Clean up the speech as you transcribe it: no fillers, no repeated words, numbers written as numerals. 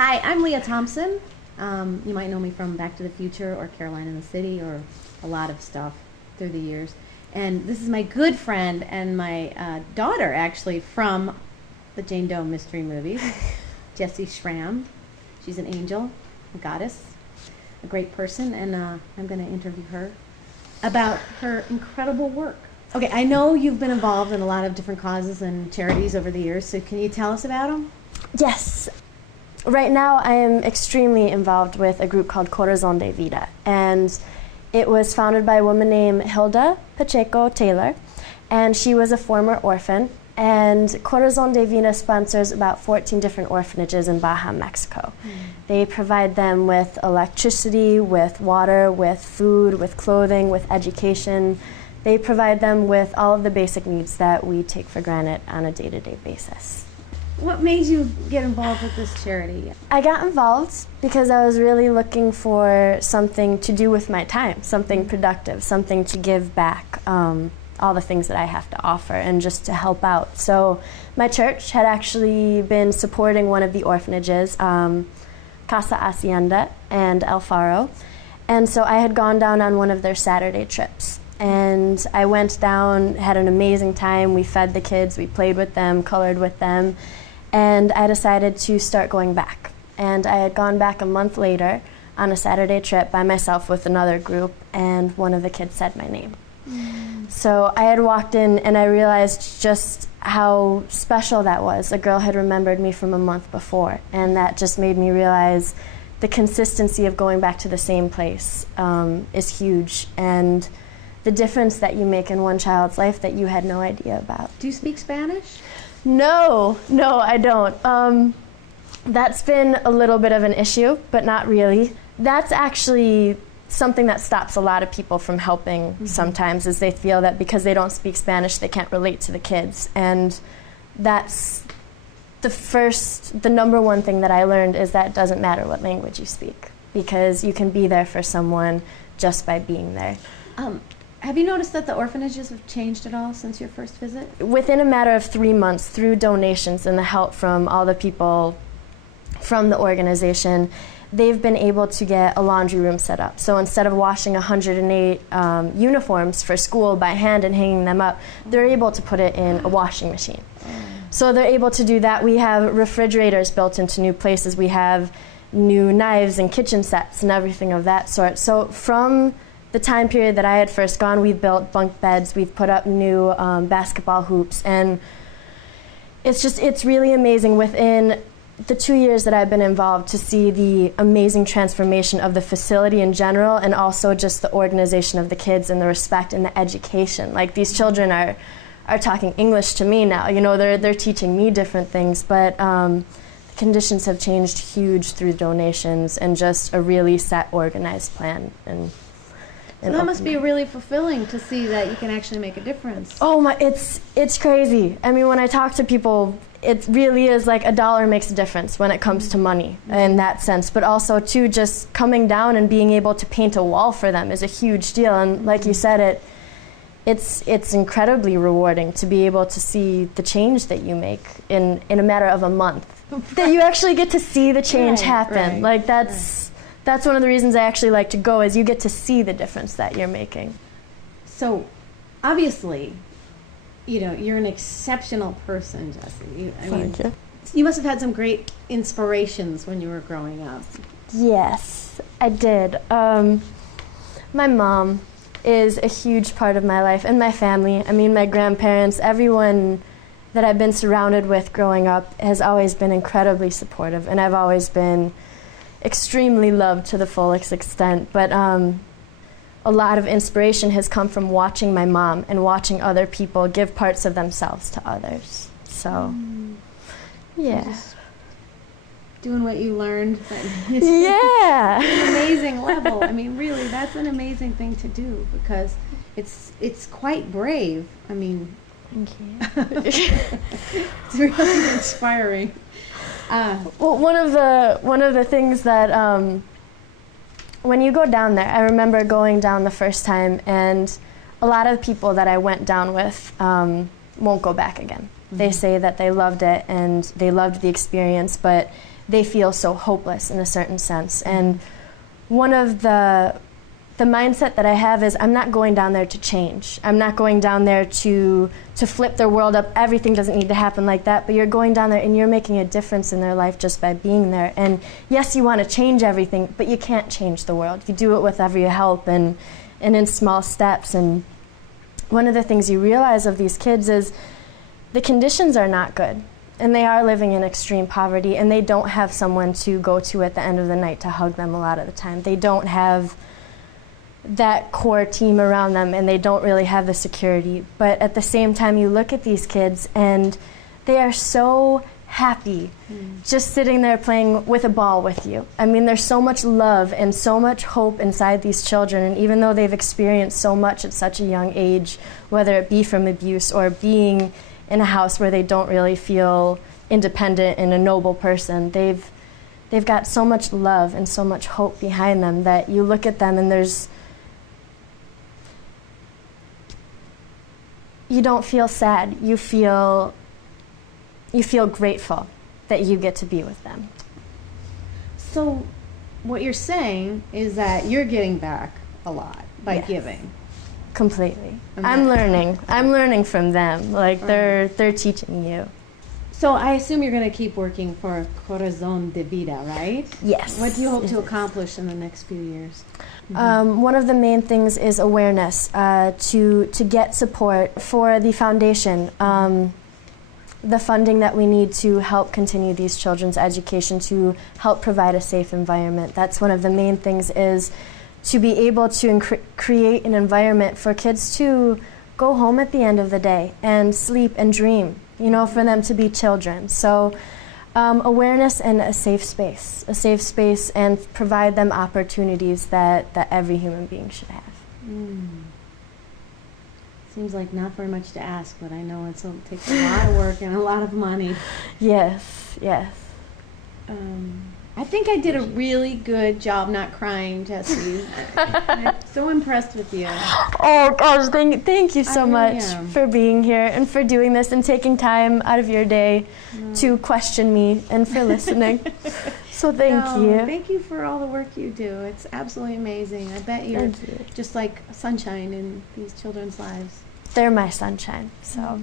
Hi, I'm Leah Thompson. You might know me from Back to the Future or Caroline in the City or a lot of stuff through the years. And this is my good friend and my daughter, actually, from the Jane Doe mystery movies, Jessy Schram. She's an angel, a goddess, a great person, and I'm going to interview her about her incredible work. Okay, I know you've been involved in a lot of different causes and charities over the years, so can you tell us about them? Yes. Right now I am extremely involved with a group called Corazon de Vida, and it was founded by a woman named Hilda Pacheco Taylor, and she was a former orphan, and Corazon de Vida sponsors about 14 different orphanages in Baja, Mexico. They provide them with electricity, with water, with food, with clothing, with education. They provide them with all of the basic needs that we take for granted on a day-to-day basis. What made you get involved with this charity? I got involved because I was really looking for something to do with my time, something productive, something to give back, all the things that I have to offer, and just to help out. So my church had actually been supporting one of the orphanages, Casa Hacienda and El Faro, and so I had gone down on one of their Saturday trips. And I went down, had an amazing time. We fed the kids, we played with them, colored with them, and I decided to start going back. And I had gone back a month later on a Saturday trip by myself with another group, and one of the kids said my name. So I had walked in and I realized just how special that was. A girl had remembered me from a month before, and that just made me realize the consistency of going back to the same place is huge, and the difference that you make in one child's life that you had no idea about. Do you speak Spanish? No, I don't. That's been a little bit of an issue, but not really. That's actually something that stops a lot of people from helping sometimes, is they feel that because they don't speak Spanish, they can't relate to the kids. And that's the number one thing that I learned, is that it doesn't matter what language you speak, because you can be there for someone just by being there. Have you noticed that the orphanages have changed at all since your first visit? Within a matter of 3 months, through donations and the help from all the people from the organization, they've been able to get a laundry room set up. So instead of washing 108 uniforms for school by hand and hanging them up, they're able to put it in a washing machine. So they're able to do that. We have refrigerators built into new places. We have new knives and kitchen sets and everything of that sort. So from the time period that I had first gone, we've built bunk beds, we've put up new basketball hoops, and it's really amazing within the 2 years that I've been involved to see the amazing transformation of the facility in general, and also just the organization of the kids and the respect and the education. Like, these children are talking English to me now. You know, they're teaching me different things, but the conditions have changed huge through donations and just a really set, organized plan. So that must be really fulfilling to see that you can actually make a difference. Oh my, it's crazy. I mean, when I talk to people, it really is like a dollar makes a difference when it comes to money in that sense. But also, too, just coming down and being able to paint a wall for them is a huge deal. And like you said, it's incredibly rewarding to be able to see the change that you make in a matter of a month. That you actually get to see the change happen. Like, that's one of the reasons I actually like to go, is you get to see the difference that you're making. So, obviously, you know, you're an exceptional person, Jessy. Thank you. You must have had some great inspirations when you were growing up. Yes, I did. My mom is a huge part of my life, and my family. I mean, my grandparents, everyone that I've been surrounded with growing up has always been incredibly supportive, and I've always been extremely loved to the fullest extent. But a lot of inspiration has come from watching my mom and watching other people give parts of themselves to others. So, yeah. Just doing what you learned. Yeah. An amazing level. I mean, really, that's an amazing thing to do, because it's quite brave. I mean, thank you. It's really inspiring. Well, one of the things that when you go down there, I remember going down the first time, and a lot of people that I went down with won't go back again. They say that they loved it and they loved the experience, but they feel so hopeless in a certain sense. And one of the mindset that I have is I'm not going down there to change. I'm not going down there to flip their world up. Everything doesn't need to happen like that, but you're going down there and you're making a difference in their life just by being there. And yes, you want to change everything, but you can't change the world. You do it with every help and in small steps. And one of the things you realize of these kids is the conditions are not good. And they are living in extreme poverty, and they don't have someone to go to at the end of the night to hug them a lot of the time. They don't have that core team around them, and they don't really have the security. But at the same time, you look at these kids, and they are so happy just sitting there playing with a ball with you. I mean, there's so much love and so much hope inside these children, and even though they've experienced so much at such a young age, whether it be from abuse or being in a house where they don't really feel independent and a noble person, they've got so much love and so much hope behind them that you look at them and you don't feel sad. You feel grateful that you get to be with them. So what you're saying is that you're getting back a lot by Yes. giving. Completely. Okay. I'm learning from them. Like they're teaching you. So I assume you're going to keep working for Corazon de Vida, right? Yes. What do you hope to accomplish in the next few years? One of the main things is awareness, to get support for the foundation, the funding that we need to help continue these children's education, to help provide a safe environment. That's one of the main things, is to be able to create an environment for kids to go home at the end of the day and sleep and dream, for them to be children. So awareness and a safe space and provide them opportunities that every human being should have. Seems like not very much to ask, but I know it takes a lot of work and a lot of money. Yes. I think I did a really good job not crying, Jessy. I'm so impressed with you. Oh gosh, thank you so I really much am. for being here and for doing this and taking time out of your day to question me and for listening. So thank you. Thank you for all the work you do. It's absolutely amazing. I bet you're Thank you. just like sunshine in these children's lives. They're my sunshine. So